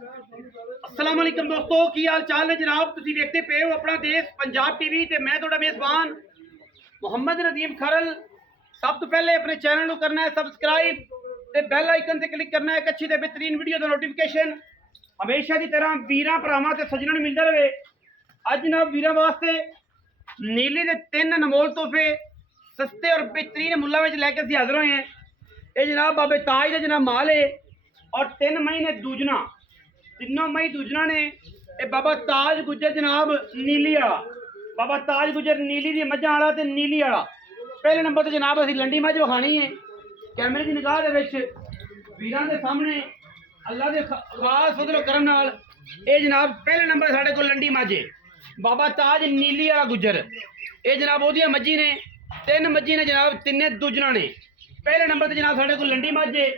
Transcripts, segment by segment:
अस्सलाम वालेकुम दोस्तों, की हाल चाल है जनाब। तुसी देखते पे हो अपना देश पंजाब टीवी ते मैं थोड़ा मेजबान मोहम्मद नदीम खरल। सब तो पहले अपने चैनल को करना है सब्सक्राइब ते बेल आइकन ते क्लिक करना है। एक अच्छी ते बेहतरीन वीडियो दा नोटिफिकेशन हमेशा की तरह वीरां भरावां ते सज्जणां नूं मिलदा रहे। अज जनाब वीरां वास्ते नीली दे 3 अनमोल तोहफे सस्ते और बेहतरीन मुल्लां विच लैके असीं हाज़र होए हैं। ये जनाब बाबे ताज का जनाब माल है और 3 मई ने दूजना, 3 मई दूजना ने ये बाबा ताज गुजर जनाब नीली वाला, बाबा ताज गुजर नीली दी मझां वाला ते नीली वाला। पहले नंबर ते जनाब असीं लंडी मझ विखानी है कैमरे की निगाह दे विच वीरां दे सामने अल्लाह दे खास फजल करम नाल। ये जनाब पहले नंबर साढ़े को लंडी मझ है बाबा ताज नीली वाला गुजर। ये जनाब ओदियां मझी ने 3 मझी ने जनाब, 3 दूजना ने। पहले नंबर पर जनाब साढ़े को लंडी मझ है।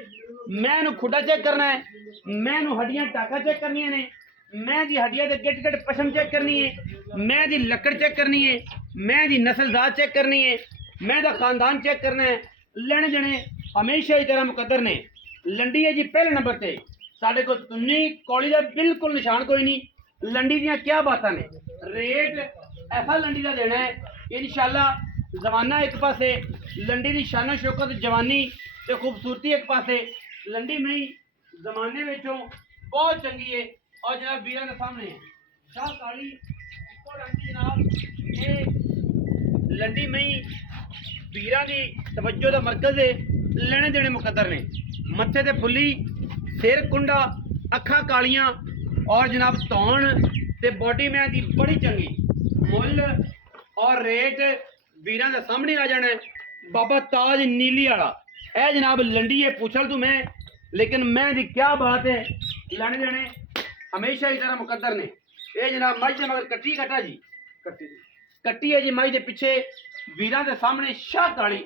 मैं इनू खुडा चेक करना है, मैं इनू हड्डियां टाका चेक करनी ने, मैं दी हड्डियां दे गिट गिट पशम चेक करनी है, मैं दी लकड़ चेक करनी है, मैं दी नस्लजात चेक करनी है, मैं दा खानदान चेक करना है। लेने देने हमेशा ही तरह मुकद्दर ने। लंडी है जी पहले नंबर ते साढ़े को तुन्नी कौली का बिल्कुल निशान कोई नहीं। लंडी दियां क्या बातां ने, रेट ऐसा लंडी का देना है इंशाल्लाह। जमाना एक पासे, लंडी की शानो शौकत जवानी ते खूबसूरती एक पासे। लंडी मई जमाने विचों बहुत चंगी है और जनाब वीरां दे सामने है शाह काली इक्को रंग दी जनाब। ये लंडी मई वीरां दी तवज्जो दा मरकज है। लेने देने मुकद्दर ने, मत्थे ते फुल्ली, सिर कुंडा, अखा कालियां और जनाब तौण ते बॉडी मैं दी बड़ी चंगी। मुल और रेट वीरां दे सामने आ जाना है। बाबा ताज नीली वाला ए जनाब लंडी है, पूछल तू मैं, लेकिन मैं दी क्या बात है। लेने देने हमेशा ही तरह मुकद्दर ने। ये जनाब मझ दे मगर कट्टी कटा जी, कट्टी है जी मझ दे पिछे वीरां दे सामने शाह काली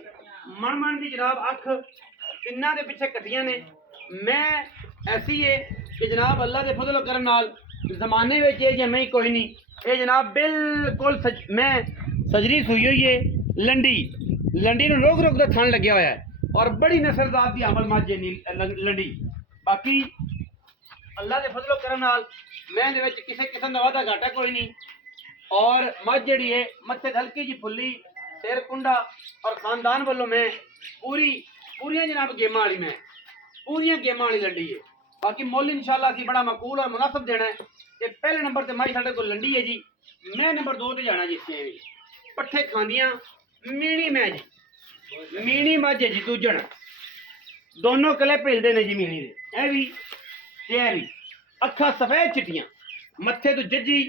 मन मन दी जनाब अख, तिन्ना दे पिछे कट्टियां ने। मैं ऐसी है कि जनाब अल्लाह के फजल करम नाल जमाने में ये मैं कोई नहीं। ये जनाब बिल्कुल मैं सजरी सुई हुई है। लंडी लंडी नूं रोक रोक दा थन लग्या होया है और बड़ी नसलदार दी अमल मझ है लंडी। बाकी अल्लाह के फजल करम नाल मैं दे विच किसी किस्म दा वादा घाटा कोई नहीं। और मझ जिहड़ी है मत्थे हल्की जी फुल्ली, सिर कुंडा और खानदान वालों मैं पूरी जनाब गेमां वाली, मैं पूरी गेमां वाली लंडी है। बाकी मुल इंशाल्लाह असीं बड़ा मकूल और मुनासिब देना है। ये पहले नंबर ते माई साढ़े को लंडी है जी। मैं नंबर 2 ते जाना जी। पट्ठे खांदियां मीणी मैं जी, मीणी मझ है जी दूजण, दोनों कले भिलदे ने जी मीणी दे। ए भी अखा सफेद चिट्टियां, मत्थे तो जज्जी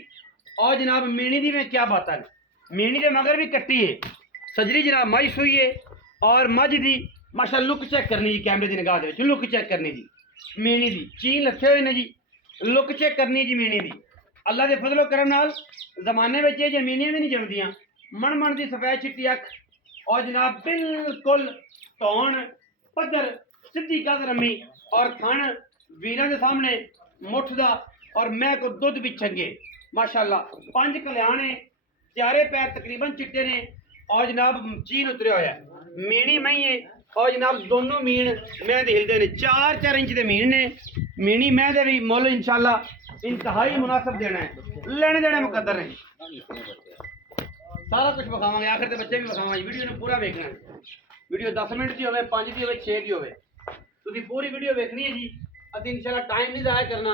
और जनाब मीणी दी में क्या बात है। मीणी दे मगर भी कट्टी है, सजरी जनाब मझ सुई है और मझ दी माशा लुक चेक करनी जी, कैमरे की निगाह दे लुक चेक करनी जी। मीणी दी चीन लथे हुए ने जी, लुक चेक करनी जी मीणी दी। अल्लाह के फजलो करम नाल जमाने में ये मीणियां भी नहीं जमदियां। मन मन की सफेद चिट्टी अख और जनाब बिल्कुल तौण पद्धर सीधी कद रमी और थन वीरां दे सामने मुठ दा और मैं को दुध भी चंगे माशाअल्लाह। 5 कल्याण, चारे पैर तकरीबन चिट्टे ने और जनाब चीन उतरिया होया है। मीणी मई है और जनाब दोनों मीण मैं दे हिलदे ने, 4-4 इंच के मीण ने। मीणी मैं दे भी मुल इंशाल्लाह इंतहाई मुनासिब देना है। लेने देने मुकद्दर ने, सारा कुछ विखावांगे, आखिर ते बच्चे भी विखावांगे। वीडियो ने पूरा वेखना है। वीडियो 10 मिनट की होवे, 5 की होवे, 6 की होवे, तुसीं पूरी वीडियो वेखनी है जी। असीं इंशाल्लाह टाइम नहीं ज़ाया करना।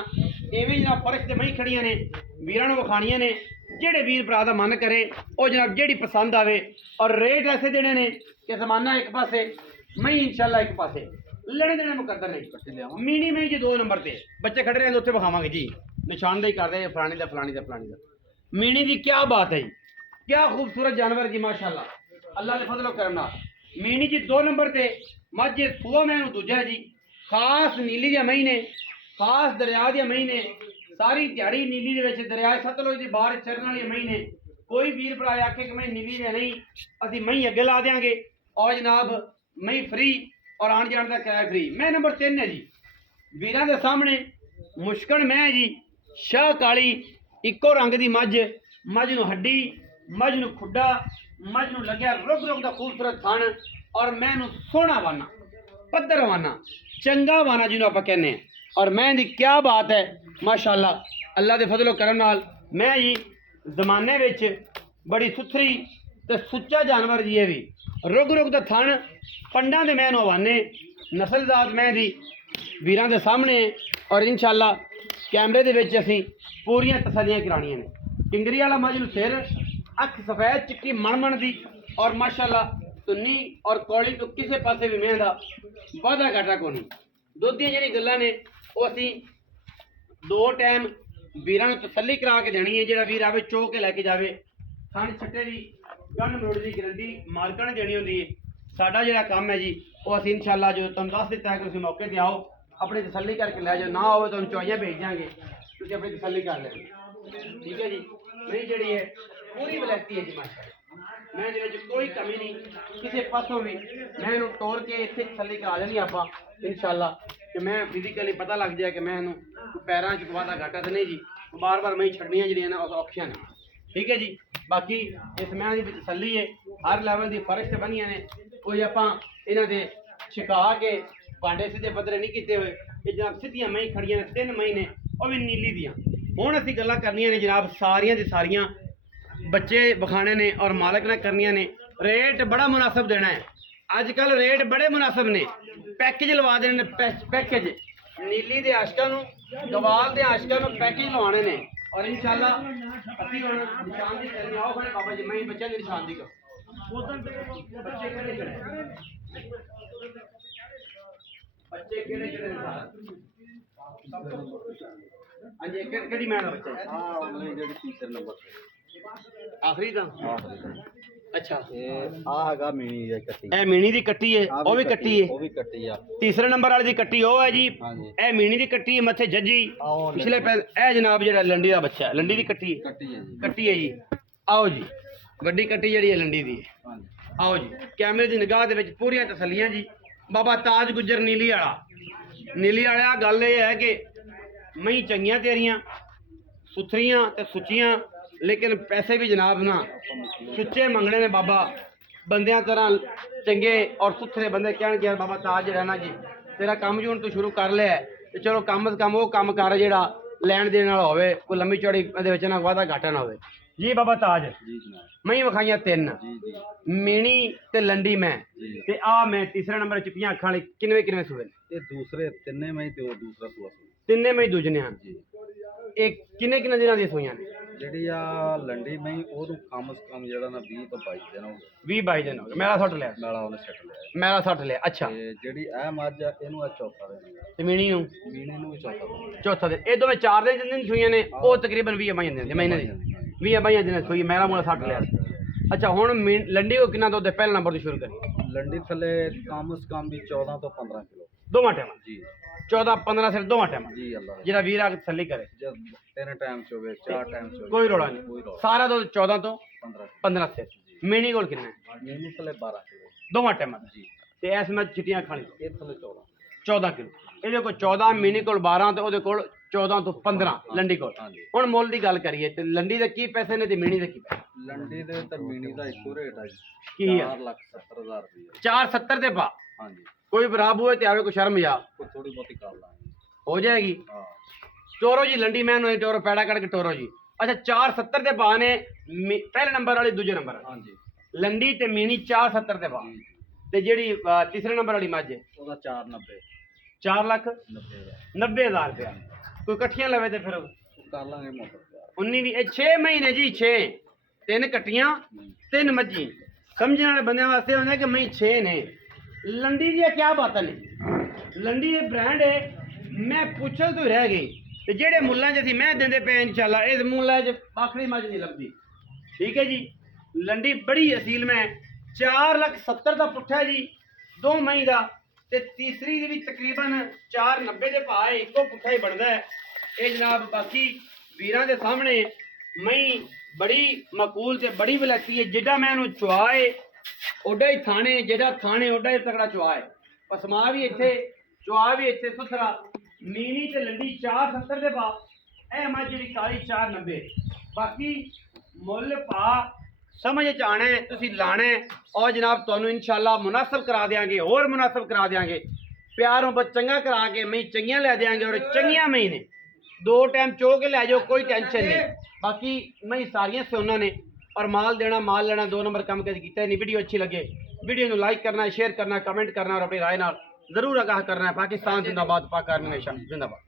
इवें जनाब फर्श ते मई खड़ियां ने, वीरां नूं विखाणियां ने। जेड़े वीर भरा दा मन करे वो जनाब जेड़ी पसंद आवे। और रेट ऐसे देने ने कि जमाना एक पासे, मई इंशाल्लाह एक पासे। लेने देने मुकद्दर नहीं। मीणी में जी 2 नंबर ते बच्चे खड़े रहे, उत्थे विखावांगे जी, निशानदेही कर रहे फलानी दा फलानी दा फलानी दा। मीणी की क्या बात है, क्या खूबसूरत जानवर जी माशाअल्लाह अल्लाह के फजल करम नाल। मीणी जी 2 नंबर ते मझ सूआ मैं दूजा जी। खास नीली दियां मई ने, खास दरिया दियां मई ने। सारी दिहाड़ी नीली दे विच दरिया सतलुज दी बाहर चरण वाली मई ने। कोई वीर भरा आखे कि मैं नीली में नहीं, असीं मई अगे ला देंगे और जनाब मई फ्री और आन जान का किराया फ्री। मैं नंबर 3 है जी। वीरां दे सामने मुश्कन मैं जी, शाह काली इक्को रंग दी मझ, मझ नूं हड्डी, मझ नूं खुड्डा, मझ नूं लग्या रुक रुक दा खूबसूरत थन और मैं नूं सोहना वाना, पद्धर वाना, चंगा वाना जिन्हों आप कहने। और मैं दी क्या बात है माशाअल्लाह अल्लाह के फजलो करम नाल मैं जी जमाने विच बड़ी सुथरी ते सुच्चा जानवर जी है भी रुग रुग दा थन पंडा दे मैं नवाने नस्लजात मैं दी वीरां दे सामने और इंशाअल्लाह कैमरे दे विच असीं पूरियां तसल्लियां कराणियां ने किंगरी वाला मझ नूं सिर अख सफेद चिट्टी मणमण दी और माशाअल्लाह तुन्नी और कौड़ी तो किसी पासे भी मैं वाधा घाटा को नहीं दुध दी जी गल्लां ने वो असीं दो टाइम वीरां नूं तसल्ली करा के देनी है जिहड़ा वीर आवे चो के लैके जावे थन छट्टे दी गन मरोड़ की गारंटी मालकां ने देनी होंदी है साडा जिहड़ा काम है जी वो असीं इंशाअल्लाह जो तुहानूं दस दित्ता है कि तुसीं मौके ते आओ अपनी तसल्ली करके लै जाओ ना होवे तुहानूं चवाइयां भेज देंगे तुसीं अपनी तसल्ली कर लेना ठीक है जी मेरी जिहड़ी है पूरी वलैती है जी माशाअल्लाह मैं जिहदे च कोई कमी नहीं किसी पासों भी मैं इहनूं तोड़ के इत्थे तसल्ली करा देनी आपां इंशाअल्लाह कि मैं फिजिकली पता लग जाए कि मैं इहनूं पैरां च वाधा घाटा तो नहीं जी बार बार मैं छड्डनियां जिहड़ियां ने औखियां ने ठीक है जी बाकी इस मैं दी तसल्ली है हर लैवल दी फर्श ते बनियां ने कोई आपां इन्हां दे छिका के भांडे सीधे पद्धरे नहीं कीते हुए ये जनाब सीधियां मई खड़ियां ने 3 महीने और भी नीली दियां हुण असीं गल्लां करनियां ने जनाब सारियां दी सारियां बच्चे बखाने ने और मालक ने करनियां ने रेट बड़ा मुनासिब देना है अजकल रेट बड़े मुनासिब ने पैकेज लवा देने पैकेज नीली दे आशकां नूं गवाल दे आशकां नूं पैकेज लवाने ने और इंशाअल्लाह असीं हुण निशान दी करनी आओ खड़े बाबा जी मैं बच्चे दे निशान दी करो बच्चे केड़े केड़े हां जी केड़ी मैं दा बच्चा हां ओने जेह्ड़ी तीसरे नंबर आखिरी दा अच्छा आ हैगा मीनी दी कट्टी ए मीनी दी कट्टी है ओ भी कट्टी है वो भी कट्टी आ तीसरे नंबर वाली दी कट्टी ओ है जी हां जी ए मीनी दी कट्टी है मथे जज्जी पिछले ए जनाब जेड़ा लंडी दा बच्चा है लंडी दी कट्टी है जी आओ जी वड्डी कट्टी जेड़ी है लंडी दी हां जी आओ जी कैमरे दी निगाह दे विच पूरियां तसल्लियां जी बाबा ताज गुजर नीली वाला गल ये है कि मई चंगियां तेरियां सुथरियां ते सुचियां लेकिन पैसे भी जनाब ना सुच्चे मंगने ने बाबा बंदियां तरह चंगे और सुथरे बंदे कहन कि बाबा ताज रहना जी तेरा काम जी हुण तू शुरू कर लिया ते चलो कम से कम वो काम कर जेड़ा लैन देन वाला होवे कोई लंबी चौड़ी इहदे विच ना वाधा घाटा ना होवे जी बाबा ताज जी जनाब मई विखाइयां 3 जी जी मीनी ते लंडी मैं ते आ मैं तीसरे नंबर चिट्टियां अखां वाली किनवे सूए ये दूसरे तिन्ने में ते दूसरा सूआ तिन्ने मई दूजने हैं जी एक किन्ने दिनां दी सूईयां ने ਜਿਹੜੀ ਆ ਲੰਡੀ ਮੈਂ ਉਹਨੂੰ ਕਮ ਸੇ ਕਮ ਜਿਹੜਾ ਨਾ 20 ਤੋਂ 22 ਦਿਨ ਹੋ ਗਏ 20-22 दिन हो गए मेरा सट लिया ਨਾਲਾ ਉਹਨੇ ਛੱਡ ਲਿਆ मेरा सट लिया अच्छा ਤੇ ਜਿਹੜੀ ਇਹ ਮੱਝ ਆ ਇਹਨੂੰ ਆ ਚੌਥਾ ਦਿਨ ते मीनी नूं ਮੀਨੇ ਨੂੰ ਵੀ ਚੌਥਾ ਦਿਨ चौथा दिन ये दोवें 4 दिन जिंदे सूईयां ने वो तकरीबन 20 बाईयां दिन महीने दी 20-22 दिन सूई मेरा मुला सट लिया अच्छा हुण लंडी को कितना दुध पहले नंबर तो शुरू करी ਲੰਡੀ ਥੱਲੇ ਕਮ ਸੇ ਕਮ ਵੀ 14 ਤੋਂ 15 ਕਿਲੋ दोवां टाइम ਜੀ 14-15 सिर्फ दोवां टाइम ਜੀ ਅੱਲਾ जेड़ा वीर आके तसल्ली करे ਜਦ ਤਿੰਨ ਟਾਈਮ ਚ ਹੋਵੇ ਚਾਰ ਟਾਈਮ ਚ ਹੋਵੇ कोई रोड़ा ਕੋਈ नहीं ਰੌਲਾ सारा दुध 14 तो 15 15 से मीनी कोल कितना है ਮੈਨੂੰ ਥੱਲੇ 12 ਕਿਲੋ दोवां टाइम ਜੀ ते इस में चिट्टियां खानी ਇਹ ਥੱਲੇ 14 14 किलो ਇਹਦੇ ਕੋਲ 14 ਮੀਨੀ ਕੋਲ 12 ਤੇ ਉਹਦੇ ਕੋਲ 14 ਤੋਂ 15 ਲੰਡੀ ਕੋਲ ਹਾਂਜੀ ਹੁਣ ਮੁੱਲ ਦੀ ਗੱਲ ਕਰੀਏ ਤੇ ਲੰਡੀ ਦੇ ਕੀ ਪੈਸੇ ਨੇ ਤੇ ਮੀਨੀ ਦੇ ਕੀ ਪੈਸੇ ਲੰਡੀ ਦੇ ਤੇ ਮੀਨੀ ਦਾ ਇੱਕੋ ਰੇਟ ਆ ਜੀ ਕੀ ਆ 4,70,000 ਰੁਪਏ 470 ਦੇ ਪਾ ਹਾਂਜੀ ਕੋਈ ਬਰਾਬ ਹੋਏ ਤੇ ਆਵੇ ਕੋਈ ਸ਼ਰਮ ਜਾ ਕੋਈ ਥੋੜੀ ਬਹੁਤੀ ਕਰ ਲਾਂਗੇ ਹੋ ਜਾਏਗੀ ਹਾਂ ਟੋਰੋ ਜੀ ਲੰਡੀ ਮੈਂ ਨੂੰ ਟੋਰੋ ਪੈੜਾ ਕੱਢ ਕੇ ਟੋਰੋ ਜੀ ਅੱਛਾ 470 ਦੇ ਪਾ ਨੇ ਪਹਿਲੇ ਨੰਬਰ ਵਾਲੀ ਦੂਜੇ ਨੰਬਰ ਵਾਲੀ ਹਾਂਜੀ ਲੰਡੀ ਤੇ ਮੀਨੀ 470 ਦੇ ਪਾ ਜੀ ਤੇ ਜਿਹੜੀ ਤੀਸਰੇ ਨੰਬਰ ਵਾਲੀ ਮੱਝ ਉਹਦਾ 490 4 ਲੱਖ 90,000 90,000 ਰੁਪਇਆ ਕੋਈ ਇਕੱਠੀਆਂ ਲਵੇ ਤੇ ਫਿਰ ਕਰ ਲਾਂਗੇ ਮੋਟਰ ਤਿਆਰ 19 ਵੀ ਇਹ 6 ਮਹੀਨੇ ਜੀ 6 ਤਿੰਨ ਕੱਟੀਆਂ ਤਿੰਨ ਮੱਝੀ ਸਮਝਣ ਵਾਲੇ ਬੰਦਿਆਂ ਵਾਸਤੇ ਹੁੰਦਾ ਕਿ ਮੈਂ 6 ਨੇ ਲੰਡੀ ਦੀਆਂ ਕੀ ਬਾਤਾਂ ਨੇ ਲੰਡੀ ਇਹ ਬ੍ਰਾਂਡ ਹੈ ਮੈਂ ਪੁੱਛਲ ਤੋਂ ਰਹਿ ਗਈ ਤੇ ਜਿਹੜੇ ਮੁੱਲਾਂ 'ਚ ਅਸੀਂ ਮੈਂ ਦਿੰਦੇ ਪਏ ਇਨਸ਼ਾਅੱਲਾ ਇਸ ਮੁੱਲਾਂ 'ਚ ਆਖਰੀ ਮੱਝ ਨਹੀਂ ਲੱਭਦੀ ਠੀਕ ਹੈ ਜੀ ਲੰਡੀ ਬੜੀ ਅਸੀਲ ਮੈਂ 4,70,000 ਦਾ ਪੁੱਠਾ ਜੀ 2 ਮਹੀਨੇ ਦਾ ਤੇ ਤੀਸਰੀ ਦੀ ਵੀ ਤਕਰੀਬਨ 490 ਦੇ ਭਾਅ ਇੱਕੋ ਪੁੱਠਾ ਹੀ ਬਣਦਾ ਹੈ ਇਹ ਜਨਾਬ ਬਾਕੀ ਵੀਰਾਂ ਦੇ ਸਾਹਮਣੇ ਮਈ ਬੜੀ ਮਕੂਲ ਤੇ ਬੜੀ ਵਲੈਤੀ ਹੈ ਜਿੱਡਾ ਮੈਂ ਇਹਨੂੰ ਚੁਆਏ ਓਡਾ ਹੀ ਥਾਣੇ ਜਿਹੜਾ ਥਾਣੇ ਓਡਾ ਹੀ ਤਕੜਾ ਚੁਆਏ ਪਸਮਾ ਵੀ ਇੱਥੇ ਚੁਆ ਵੀ ਇੱਥੇ ਸੁਥਰਾ ਮੀਨੀ ਤੇ ਲੰਡੀ 470 ਦੇ ਪਾ ਇਹ ਮੱਝ ਜਿਹੜੀ ਕਾਲੀ 490 ਬਾਕੀ ਮੁੱਲ ਪਾ समझ च आना है तुसी लाना है और जनाब तुहानू इंशाअल्लाह मुनासिब करा देंगे और मुनासिब करा देंगे प्यार मोहब्बत चंगा करा के मई चंगियां लै देंगे और चंगियां मई ने 2 टाइम चो के ले जाओ, कोई टेंशन नहीं। बाकी मैं सारियां से उन्होंने और माल देना माल लेना 2 नंबर काम कभी किया नहीं। वीडियो अच्छी लगे वीडियो को लाइक करना, शेयर करना, कमेंट करना और अपनी राय नाल जरूर आगाह करना है। पाकिस्तान जिंदाबाद, पाक आर्मी हमेशा जिंदाबाद।